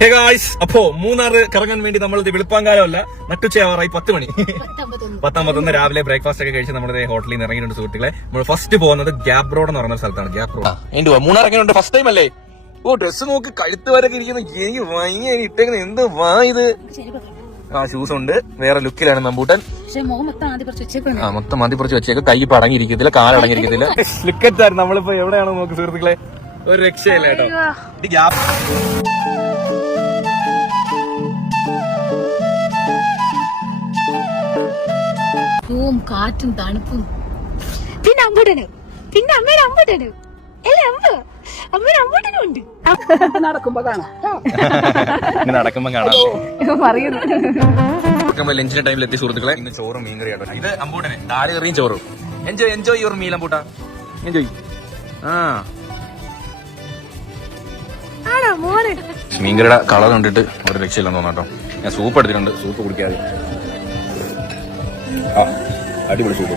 Hey guys, അപ്പോ മൂന്നാറ് കറങ്ങാൻ വേണ്ടി നമ്മൾ വെളുപ്പാങ്കാലമല്ല, നട്ടുച്ചയാവാറായി 10 മണി 10:51 രാവിലെ ബ്രേക്ക്ഫാസ്റ്റ് ഒക്കെ കഴിച്ച് നമ്മുടെ ഹോട്ടലിൽ നിന്ന് ഇറങ്ങിയിട്ടുണ്ട് സുഹൃത്തുക്കളെ. നമ്മൾ ഫസ്റ്റ് പോകുന്നത് ഗ്യാപ് റോഡ് എന്ന് പറയുന്ന സ്ഥലത്താണ്. ഗ്യാപ് റോഡ് മൂന്നാർ ഇറങ്ങിയിട്ടുണ്ട്, ഫസ്റ്റ് ടൈം അല്ലേ? ഓ, ഡ്രസ്സ് നോക്ക്, കഴുത്ത് വരെ ഇരിക്കുന്നു. എനിക്ക് ഭയങ്കര ഇട്ടേക്കുന്നത് എന്ത് വാ ഇത്. ഷൂസ് ഉണ്ട്, വേറെ ലുക്കിലാണ് നമ്പൂട്ടൻ. മൊത്തം മതി കുറച്ച് വെച്ചേക്ക്, കൈ ഇപ്പൊ അടങ്ങിയിരിക്കത്തില്ല, കാലടങ്ങിയിരിക്കത്തില്ല. ലുക്കറ്റായിരുന്നു. നമ്മളിപ്പോ എവിടെയാണ് നോക്ക് സുഹൃത്തുക്കളെ, ഒരു രക്ഷയില്ല കേട്ടോ. ഇത് ഗ്യാപ് കാറ്റും തണുപ്പും പിന്നെ അമ്പൂട്ടനും പിന്നെ അമ്മയുടെ അമ്പൂട്ടനും അല്ലേ? അമ്മയുടെ അമ്പൂട്ടനും ഉണ്ട്. നടക്കുമ്പോ കാണാം പറയുന്നു. ലഞ്ചിന്റെ ടൈമിൽ എത്തി സുഹൃത്തുക്കളെ. ഇന്ന് ചോറും മീൻകറി ആട്ടോ. ഇത് അമ്പൂട്ടനെ താഴെ കറിയും ചോറും. എൻജോയ് യുവർ മീൽ അമ്പൂട്ട, എൻജോയ്. മീൻകറിയുടെ കളർ കണ്ടിട്ട് ഒരു രക്ഷയില്ലെന്ന് തോന്നാട്ടോ. ഞാൻ സൂപ്പ് എടുത്തിട്ടുണ്ട്, സൂപ്പ് കുടിക്കാതെ. അടിപൊളി സൂപ്പ്.